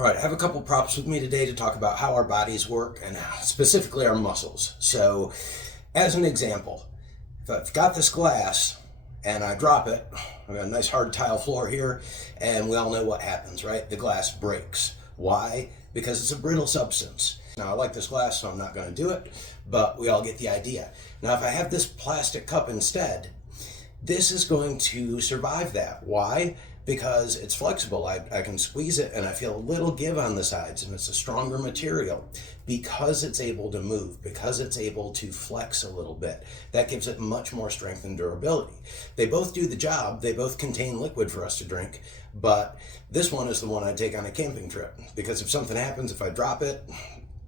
All right, I have a couple props with me today to talk about how our bodies work and specifically our muscles. So, as an example, if I've got this glass and I drop it, I've got a nice hard tile floor here, and we all know what happens, right? The glass breaks. Why? Because it's a brittle substance. Now, I like this glass, so I'm not going to do it, but we all get the idea. Now, if I have this plastic cup instead, this is going to survive that. Why? Because it's flexible. I can squeeze it and I feel a little give on the sides, and it's a stronger material because it's able to move, because it's able to flex a little bit. That gives it much more strength and durability. They both do the job. They both contain liquid for us to drink, but this one is the one I take on a camping trip because if something happens, if I drop it,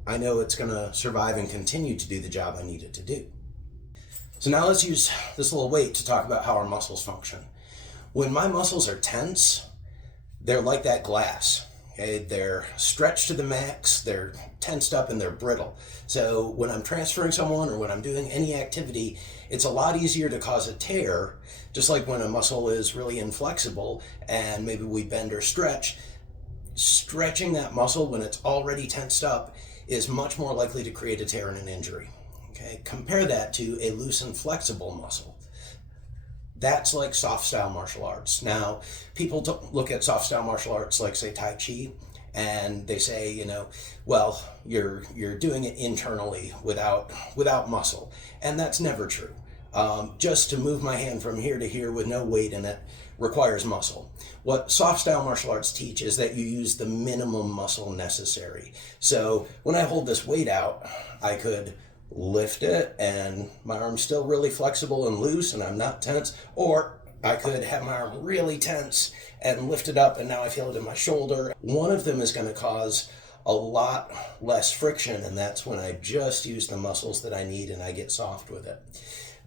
I know it's going to survive and continue to do the job I need it to do. So now let's use this little weight to talk about how our muscles function. When my muscles are tense, they're like that glass. Okay? They're stretched to the max, they're tensed up, and they're brittle. So when I'm transferring someone or when I'm doing any activity, it's a lot easier to cause a tear, just like when a muscle is really inflexible and maybe we bend or stretch. Stretching that muscle when it's already tensed up is much more likely to create a tear and an injury. Okay? Compare that to a loose and flexible muscle. That's like soft style martial arts. Now, people look at soft style martial arts like, say, Tai Chi, and they say, well, you're doing it internally without muscle, and that's never true. Just to move my hand from here to here with no weight in it requires muscle. What soft style martial arts teach is that you use the minimum muscle necessary. So when I hold this weight out, I could lift it and my arm's still really flexible and loose and I'm not tense, or I could have my arm really tense and lift it up and now I feel it in my shoulder. One of them is going to cause a lot less friction, and that's when I just use the muscles that I need and I get soft with it.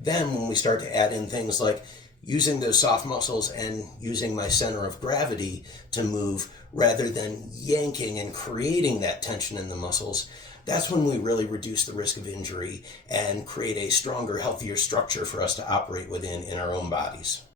Then when we start to add in things like using those soft muscles and using my center of gravity to move rather than yanking and creating that tension in the muscles, that's when we really reduce the risk of injury and create a stronger, healthier structure for us to operate within in our own bodies.